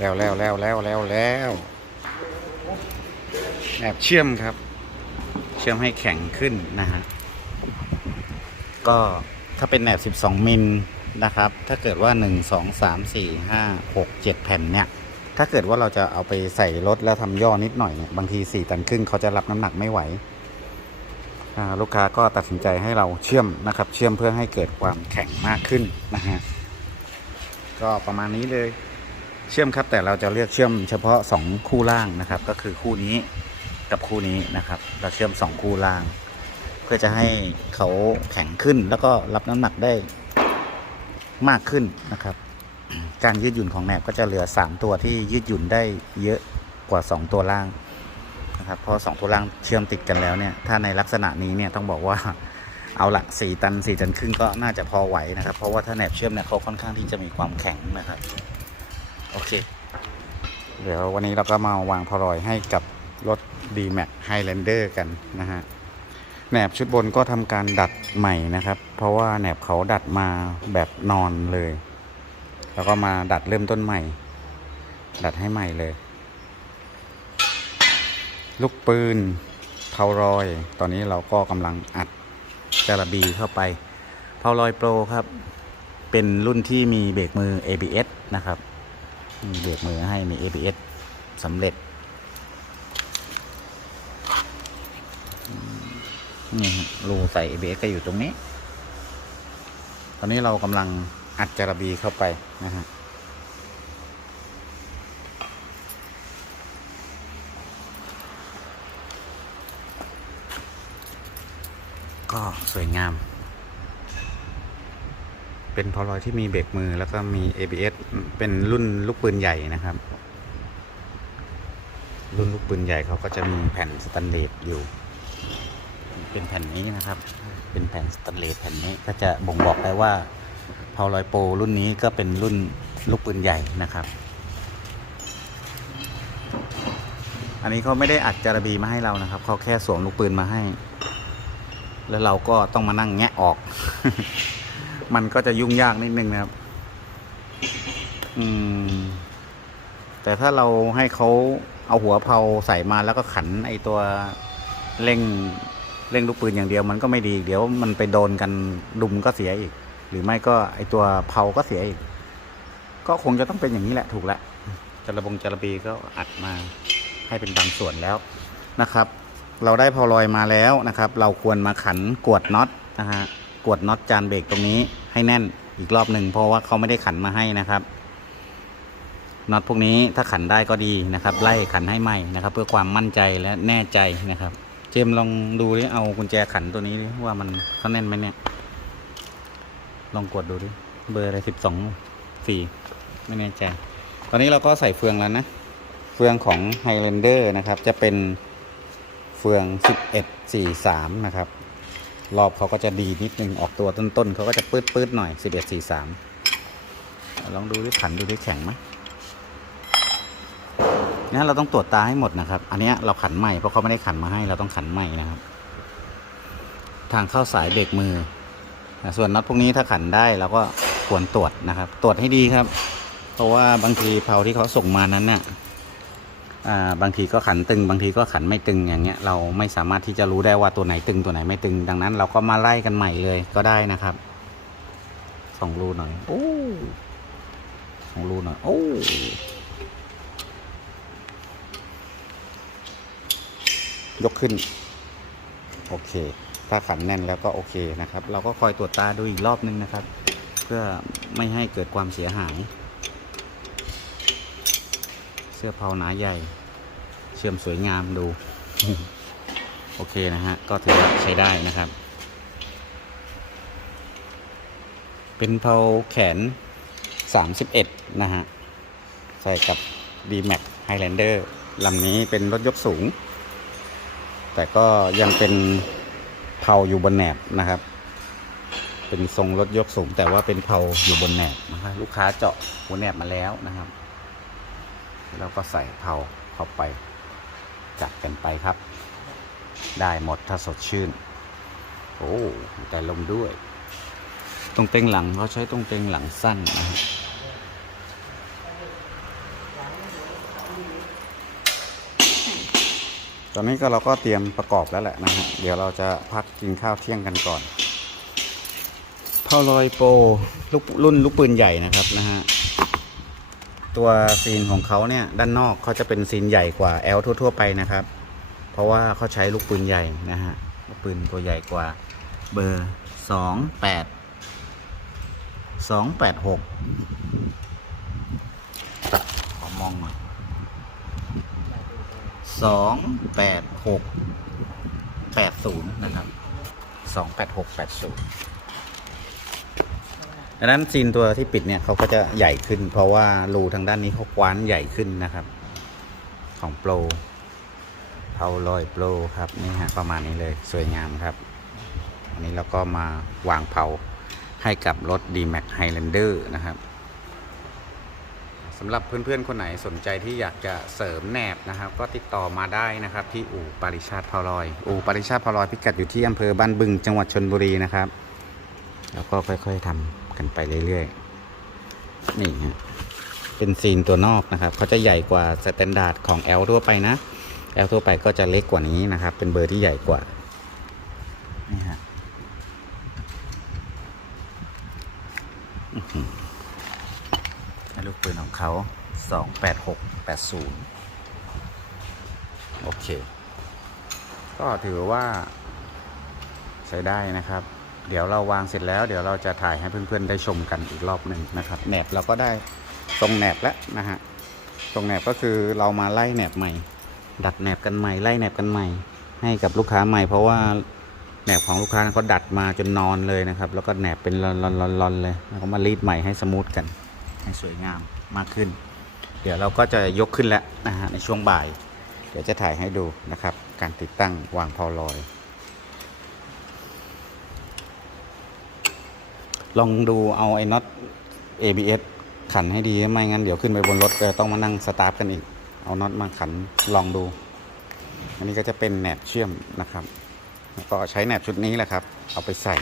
แล้วแล้วแล้วแล้วแล้วแล้วแอบเชื่อมครับ เชื่อมให้แข็งขึ้นนะฮะก็ถ้าเป็นแหนบ 12 มิลนะครับ ถ้าเกิดว่า 1 2 3 4 5 6 7 แผ่นเนี่ย ถ้าเกิดว่าเราจะเอาไปใส่รถแล้วทำย่อนิดหน่อยเนี่ย บางที 4 ตันครึ่งเขาจะรับน้ำหนักไม่ไหว ลูกค้าก็ตัดสินใจให้เราเชื่อมนะครับ เชื่อมเพื่อให้เกิดความแข็งมากขึ้นนะฮะ ก็ประมาณนี้เลย เชื่อมครับแต่เราจะเลือกเชื่อมเฉพาะ 2 คู่ล่างนะครับ ก็คือคู่นี้กับคู่นี้นะครับ เราเชื่อม 2 คู่ล่าง เพื่อจะให้เขาแข็งขึ้นแล้วก็รับน้ำหนักได้มากขึ้นนะครับ การยืดหยุ่นของแหนบก็จะเหลือ 3 ตัวที่ยืดหยุ่นได้เยอะกว่า 2 ตัวล่างนะครับเพราะ 2 ตัวล่างเชื่อมติดกันแล้วเนี่ยถ้าในลักษณะนี้เนี่ยต้องบอกว่าเอาละ4ตัน4ตันครึ่งก็น่าจะพอไหวนะครับ เพราะว่าถ้าแหนบเชื่อมเนี่ยเขาค่อนข้างที่จะมีความแข็งนะครับ โอเค เดี๋ยววันนี้เราก็มาวางพอลอยให้กับรถ D-Max Highlander กันนะฮะแหนบชุดบนก็ทำการดัดใหม่นะครับ เพราะว่าแหนบเขาดัดมาแบบนอนเลย แล้วก็มาดัดเริ่มต้นใหม่ ดัดให้ใหม่เลย ลูกปืนเพารอย ตอนนี้เราก็กำลังอัดจระบีเข้าไปเพารอยโปรครับ เป็นรุ่นที่มีเบรกมือ ABS นะครับ มีเบรกมือให้มี ABS สำเร็จ นี่ฮะรูใส่ ABS ก็อยู่ตรงนี้ ตอนนี้เรากำลังอัดจาระบีเข้าไปนะฮะก็สวยงาม เป็นพอลอยที่มีเบรกมือแล้วก็มี ABS เป็นรุ่นลูกปืนใหญ่นะครับ รุ่นลูกปืนใหญ่เขาก็จะมีแผ่นสแตนเลสอยู่ เป็นแผ่นนี้นะครับ เป็นแผ่นสแตนเลสแผ่นนี้ก็จะบ่งบอกได้ว่าพอลอยโปรรุ่นนี้ก็เป็นรุ่นลูกปืนใหญ่นะครับ อันนี้เขาไม่ได้อัดจารบีมาให้เรานะครับเขาแค่สวมลูกปืนมาให้ แล้วเราก็ต้องมานั่งแงะออก มันก็จะยุ่งยากนิดนึงนะครับ อืม แต่ถ้าเราให้เขาเอาหัวเพลาใส่มาแล้วก็ขันไอตัวเร่งเร่งลูกปืนอย่างเดียวมันก็ไม่ดี เดี๋ยวมันไปโดนกันดุมก็เสียอีก หรือไม่ก็ไอตัวเพลาก็เสียอีก ก็คงจะต้องเป็นอย่างนี้แหละถูกแล้วจระบงจระบีก็อัดมาให้เป็นบางส่วนแล้วนะครับ เราได้พอลอยมาแล้วนะครับ เราควรมาขันกวดน็อตนะฮะกวดน็อตจานเบรกตรงนี้ ให้แน่นอีกรอบหนึ่งเพราะว่าเขาไม่ได้ขันมาให้นะครับน็อตพวกนี้ถ้าขันได้ก็ดีนะครับ ไล่ขันให้ใหม่นะครับ เพื่อความมั่นใจและแน่ใจนะครับ เจมลองดูดิเอากุญแจขันตัวนี้ดิว่ามันเขาแน่นไหมเนี่ย ลองกดดูดิเบอร์อะไรสิบสองสี่ไม่แน่ใจตอนนี้เราก็ใส่เฟืองแล้วนะ เฟืองของ Highlander นะครับ จะเป็นเฟือง1143นะครับ รอบเขาก็จะดีนิดนึงออกตัวต้นๆเขาก็จะปืดๆหน่อย1143ลองดูดิขันดูดิแข็งไหมเนี่ยเราต้องตรวจตาให้หมดนะครับ อันนี้เราขันใหม่เพราะเขาไม่ได้ขันมาให้เราต้องขันใหม่นะครับ ทางเข้าสายเบรกมือ ส่วนน็อตพวกนี้ถ้าขันได้เราก็ควรตรวจนะครับ ตรวจให้ดีครับ เพราะว่าบางทีเพลาที่เขาส่งมานั้นน่ะอ่า บางทีก็ขันตึง บางทีก็ขันไม่ตึงอย่างเงี้ยเราไม่สามารถที่จะรู้ได้ว่าตัวไหนตึงตัวไหนไม่ตึง ดังนั้นเราก็มาไล่กันใหม่เลยก็ได้นะครับสองรูหน่อยโอ้สองรูหน่อยโอ้ยกขึ้น โอเค ถ้าขันแน่นแล้วก็โอเคนะครับ เราก็คอยตรวจตาดูอีกรอบนึงนะครับ เพื่อไม่ให้เกิดความเสียหาย สื้อเผาหนาใหญ่ เชื่อมสวยงามดู โอเคนะฮะ ก็ถือว่าใช้ได้นะครับ เป็นเผาแขน 31 นะฮะ ใส่กับ D-Max Highlander ลำนี้เป็นรถยกสูง แต่ก็ยังเป็นเผาอยู่บนแหนบนะครับ เป็นทรงรถยกสูง แต่ว่าเป็นเผาอยู่บนแหนบนะครับลูกค้าเจาะหัวแหนบมาแล้วนะครับ แล้วก็ใส่เผาเข้าไป จัดกันไปครับ ได้หมดถ้าสดชื่น โอ้แต่ลมด้วย ตรงเต็งหลังเขาใช้ตรงเต็งหลังสั้นนะตอนนี้ก็เราก็เตรียมประกอบแล้วแหละนะฮะ เดี๋ยวเราจะพักกินข้าวเที่ยงกันก่อนเผาลอยโปลูกรุ่นลูกปืนใหญ่นะครับนะฮะ ตัวซีนของเขาเนี่ยด้านนอกเขาจะเป็นซีนใหญ่กว่าแอลทั่ว ๆ ไปนะครับ เพราะว่าเขาใช้ลูกปืนใหญ่นะฮะลูกปืนตัวใหญ่กว่าเบอร์สองแปดสองแปดหกขอมองหน่อยสองแปดหกแปดศูนย์นะครับสองแปดหกแปดศูนย์ ดังนั้นซีนตัวที่ปิดเนี่ยเขาก็จะใหญ่ขึ้น เพราะว่ารูทางด้านนี้เขากว้านใหญ่ขึ้นนะครับ ของโปรเผาลอยโปรครับนี่ฮะประมาณนี้เลยสวยงามครับอันนี้เราก็มาวางเผาให้กับรถ D-Max Highlander นะครับสำหรับเพื่อนๆ คนไหนสนใจที่อยากจะเสริมแหนบนะครับ ก็ติดต่อมาได้นะครับ ที่อู่ปาริชาติพาลอย อู่ปาริชาติพาลอยพิกัดอยู่ที่อำเภอบ้านบึงจังหวัดชนบุรีนะครับ แล้วก็ค่อยๆทำ กันไปเรื่อยๆ นี่ฮะ เป็นซีนตัวนอกนะครับ เขาจะใหญ่กว่าสแตนดาร์ดของ L ทั่วไปนะ L ทั่วไปก็จะเล็กกว่านี้นะครับ เป็นเบอร์ที่ใหญ่กว่า นี่ฮะลูกปืนของเขา28680โอเค ก็ถือว่าใช้ได้นะครับ เดี๋ยวเราวางเสร็จแล้วเดี๋ยวเราจะถ่ายให้เพื่อนๆได้ชมกันอีกรอบหนึ่งนะครับแหนบเราก็ได้ทรงแหนบแล้วนะฮะตรงแหนบก็คือเรามาไล่แหนบใหม่ ดัดแหนบกันใหม่ไล่แหนบกันใหม่ ให้กับลูกค้าใหม่ เพราะว่าแหนบของลูกค้าเขาดัดมาจนนอนเลยนะครับ แล้วก็แหนบเป็นลอนๆเลยแล้วก็มารีดใหม่ให้สมูทกัน ให้สวยงามมากขึ้น เดี๋ยวเราก็จะยกขึ้นแล้วนะฮะในช่วงบ่าย เดี๋ยวจะถ่ายให้ดูนะครับ การติดตั้งวางพอลอย ลองดูเอาไอ้น็อต ABS ขันให้ดีไม่งั้นเดี๋ยวขึ้นไปบนรถก็ต้องมานั่งสตาร์ทกันอีก เอาน็อตมาขันลองดู อันนี้ก็จะเป็นแหนบเชื่อมนะครับแล้วก็ใช้แหนบชุดนี้แหละครับ เอาไปใส่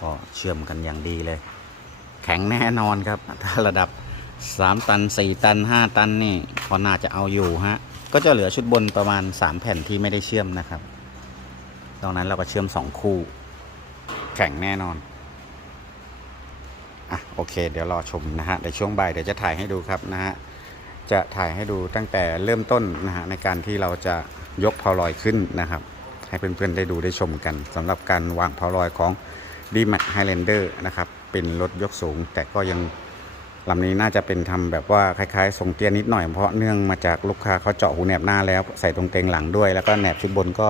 ก็เชื่อมกันอย่างดีเลย แข็งแน่นอนครับ ถ้าระดับ 3 ตัน 4 ตัน 5 ตันนี่ก็น่าจะเอาอยู่ฮะ ก็จะเหลือชุดบนประมาณ 3 แผ่นที่ไม่ได้เชื่อมนะครับ ตรงนั้นเราก็เชื่อม2คู่ แข็งแน่นอน อะโอเค เดี๋ยวรอชมนะฮะในช่วงบ่ายเดี๋ยวจะถ่ายให้ดูครับนะฮะ จะถ่ายให้ดูตั้งแต่เริ่มต้นนะฮะในการที่เราจะยกพาวลอยขึ้นนะครับ ให้เพื่อนๆได้ดูได้ชมกันสำหรับการวางพาวลอยของ d m a x Highlander นะครับ เป็นรถยกสูง แต่ก็ยังลำนี้น่าจะเป็นทำแบบว่าคล้ายๆทรงเตี้ยนิดหน่อยเพราะเนื่องมาจากลูกค้าเขาเจาะหูแหนบหน้าแล้ว ใส่ตรงเกงหลังด้วย แล้วก็แหนบชุดบนก็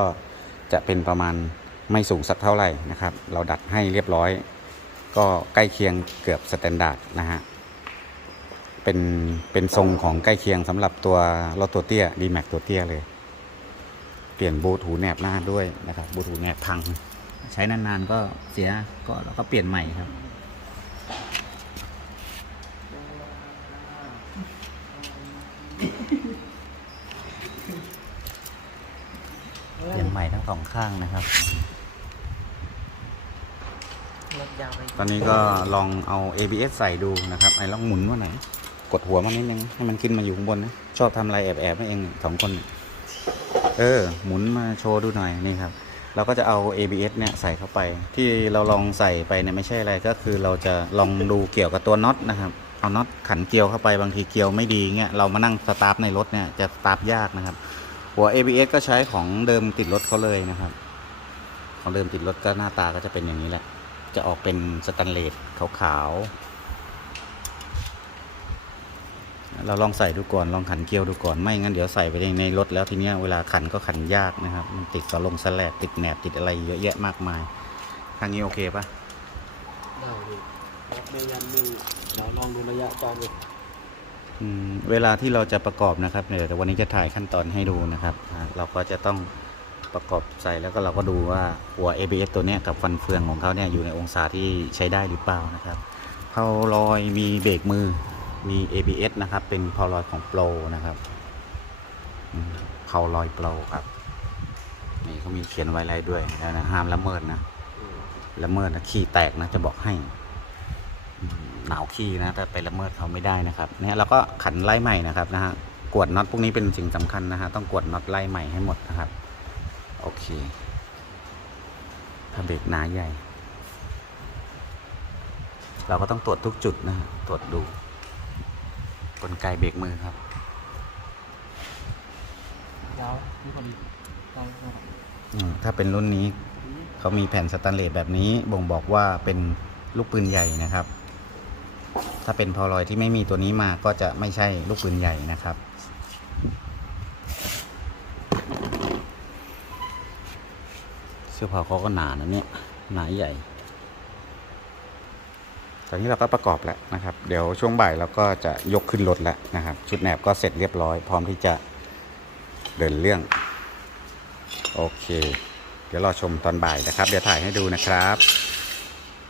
จะเป็นประมาณไม่สูงสักเท่าไหร่นะครับ เราดัดให้เรียบร้อย ก็ใกล้เคียงเกือบสแตนดาร์ดนะฮะเป็นเป็นทรงของใกล้เคียงสำหรับตัวรถตัวเตี้ยดีแม็กตัวเตี้ยเลย เปลี่ยนบูทหูแหนบหน้าด้วยนะครับบูทหูแหนบพัง ใช้นานๆก็เสียก็เราก็เปลี่ยนใหม่ครับ เปลี่ยนใหม่ทั้ง สองข้างนะครับ รถยาวไปตอนนี้ก็ลองเอา ABS ใส่ดูนะครับ ไอ้ลองหมุนว่าไหนอยกดหัวมันนิดนึงให้มันขึ้นมาอยู่ข้างบนนะ ชอบทำอะไรแอบๆให้เองสองคน เออ หมุนมาโชว์ดูหน่อยนี่ครับ เราก็จะเอา ABS เนี่ยใส่เข้าไป ที่เราลองใส่ไปเนี่ยไม่ใช่อะไรก็คือเราจะลองดูเกี่ยวกับตัวน็อตนะครับเอาน็อตขันเกลียวเข้าไปบางทีเกลียวไม่ดีเงี้ยเรามานั่งสตาร์ทในรถเนี่ยจะสตาร์ทยากนะครับ หัว ABS ก็ใช้ของเดิมติดรถเขาเลยนะครับ ของเดิมติดรถก็หน้าตาก็จะเป็นอย่างนี้แหละ จะออกเป็นสแตนเลสขาวๆ เราลองใส่ดูก่อน ลองขันเกลียวดูก่อน ไม่งั้นเดี๋ยวใส่ไปในรถแล้วทีเนี้ยเวลาขันก็ขันยากนะครับ มันติดสลงสแลกติดแหนบติดอะไรเยอะแยะมากมาย ทางนี้โอเคปะได้ดิรถเมยันมีเดี๋ยวลองดูระยะจอดดู เวลาที่เราจะประกอบนะครับเดี๋ยววันนี้จะถ่ายขั้นตอนให้ดูนะครับเราก็จะต้องประกอบใส่แล้วก็เราก็ดูว่าหัว ABS ตัวนี้กับฟันเฟืองของเขาเนี่ยอยู่ในองศาที่ใช้ได้หรือเปล่านะครับเพาลอยมีเบรกมือมี ABS นะครับ เป็นเพาลอยของโปรนะครับเพาลอยโปรครับนี่เขามีเขียนไว้อะไรด้วยนะห้ามละเมิดนะละเมิดนะขี้แตกนะจะบอกให้ หนาวขี้นะแต่ไปละเมิดเขาไม่ได้นะครับเนี่ยเราก็ขันไล่ใหม่นะครับนะฮะกวดน็อตพวกนี้เป็นสิ่งสำคัญนะฮะต้องกวดน็อตไล่ใหม่ให้หมดนะครับ โอเคผ้าเบรกหนาใหญ่ เราก็ต้องตรวจทุกจุดนะฮะตรวจดูกลไกเบรกมือครับยาวนี่พอดีถ้าเป็นรุ่นนี้เขามีแผ่นสแตนเลสแบบนี้บ่งบอกว่าเป็นลูกปืนใหญ่นะครับ ถ้าเป็นพอลอยที่ไม่มีตัวนี้มาก็จะไม่ใช่ลูกปืนใหญ่นะครับ เสื้อผ้าเขาก็หนานะเนี่ยหนาใหญ่ตอนนี้เราก็ประกอบแล้วนะครับ เดี๋ยวช่วงบ่ายเราก็จะยกขึ้นรถแล้วนะครับ ชุดแหนบก็เสร็จเรียบร้อย พร้อมที่จะเดินเรื่อง โอเค เดี๋ยวรอชมตอนบ่ายนะครับ เดี๋ยวถ่ายให้ดูนะครับ